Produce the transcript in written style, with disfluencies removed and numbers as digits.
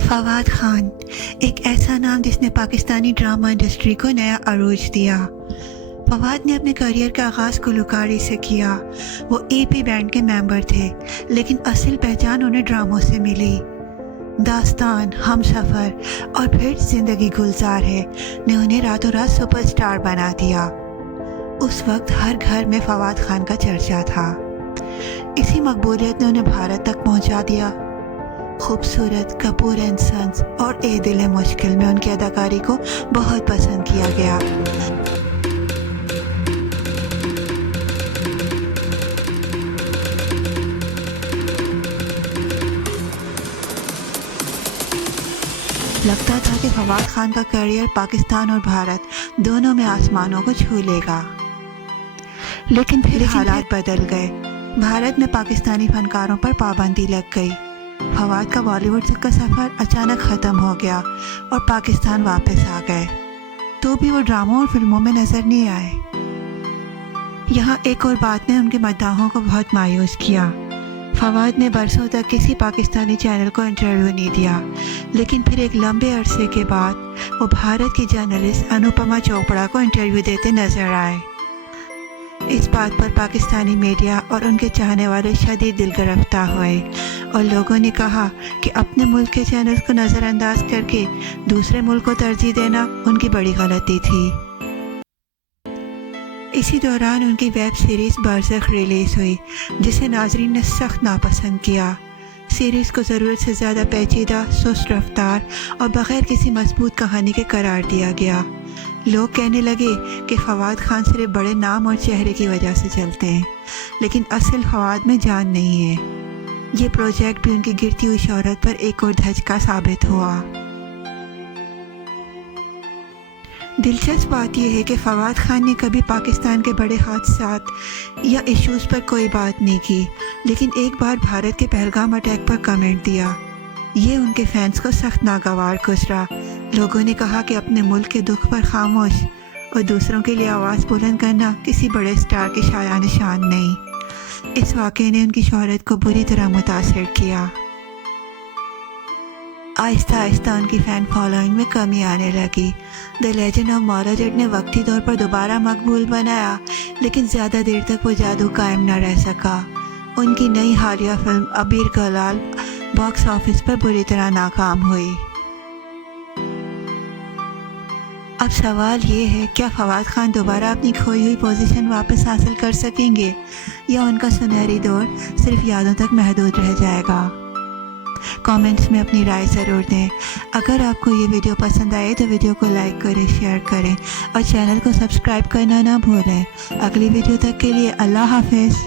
فواد خان ایک ایسا نام جس نے پاکستانی ڈرامہ انڈسٹری کو نیا عروج دیا۔ فواد نے اپنے کیریئر کا آغاز گلوکاری سے کیا۔ وہ اے پی بینڈ کے ممبر تھے، لیکن اصل پہچان انہیں ڈراموں سے ملی۔ داستان، ہم سفر اور پھر زندگی گلزار ہے نے انہیں راتوں رات سپر سٹار بنا دیا۔ اس وقت ہر گھر میں فواد خان کا چرچا تھا۔ اسی مقبولیت نے انہیں بھارت تک پہنچا دیا۔ خوبصورت، کپور اینڈ سنز اور اے دل مشکل میں ان کی اداکاری کو بہت پسند کیا گیا۔ لگتا تھا کہ فواد خان کا کیریئر پاکستان اور بھارت دونوں میں آسمانوں کو چھو لے گا، لیکن پھر حالات بدل گئے۔ بھارت میں پاکستانی فنکاروں پر پابندی لگ گئی۔ فواد کا بالی ووڈ تک کا سفر اچانک ختم ہو گیا اور پاکستان واپس آ گئے، تو بھی وہ ڈراموں اور فلموں میں نظر نہیں آئے۔ یہاں ایک اور بات نے ان کے مداحوں کو بہت مایوس کیا۔ فواد نے برسوں تک کسی پاکستانی چینل کو انٹرویو نہیں دیا، لیکن پھر ایک لمبے عرصے کے بعد وہ بھارت کی جرنلسٹ انوپما چوپڑا کو انٹرویو دیتے نظر آئے۔ اس بات پر پاکستانی میڈیا اور ان کے چاہنے والے شدید دل گرفتہ ہوئے، اور لوگوں نے کہا کہ اپنے ملک کے چینلز کو نظر انداز کر کے دوسرے ملک کو ترجیح دینا ان کی بڑی غلطی تھی۔ اسی دوران ان کی ویب سیریز برزخ ریلیز ہوئی، جسے ناظرین نے سخت ناپسند کیا۔ سیریز کو ضرورت سے زیادہ پیچیدہ، سست رفتار اور بغیر کسی مضبوط کہانی کے قرار دیا گیا۔ لوگ کہنے لگے کہ فواد خان صرف بڑے نام اور چہرے کی وجہ سے چلتے ہیں، لیکن اصل فواد میں جان نہیں ہے۔ یہ پروجیکٹ بھی ان کی گرتی ہوئی شہرت پر ایک اور دھچکا ثابت ہوا۔ دلچسپ بات یہ ہے کہ فواد خان نے کبھی پاکستان کے بڑے حادثات یا ایشوز پر کوئی بات نہیں کی، لیکن ایک بار بھارت کے پہلگام اٹیک پر کمنٹ دیا۔ یہ ان کے فینس کو سخت ناگوار گزرا۔ لوگوں نے کہا کہ اپنے ملک کے دکھ پر خاموش اور دوسروں کے لیے آواز بلند کرنا کسی بڑے سٹار کی شایان شان نہیں۔ اس واقعے نے ان کی شہرت کو بری طرح متاثر کیا۔ آہستہ آہستہ ان کی فین فالوئنگ میں کمی آنے لگی۔ دی لیجنڈ آف مولا جٹ نے وقتی طور پر دوبارہ مقبول بنایا، لیکن زیادہ دیر تک وہ جادو قائم نہ رہ سکا۔ ان کی نئی حالیہ فلم ابیر گلال باکس آفس پر بری طرح ناکام ہوئی۔ اب سوال یہ ہے، کیا فواد خان دوبارہ اپنی کھوئی ہوئی پوزیشن واپس حاصل کر سکیں گے، یا ان کا سنہری دور صرف یادوں تک محدود رہ جائے گا؟ کامنٹس میں اپنی رائے ضرور دیں۔ اگر آپ کو یہ ویڈیو پسند آئے تو ویڈیو کو لائک کریں، شیئر کریں اور چینل کو سبسکرائب کرنا نہ بھولیں۔ اگلی ویڈیو تک کے لیے اللہ حافظ۔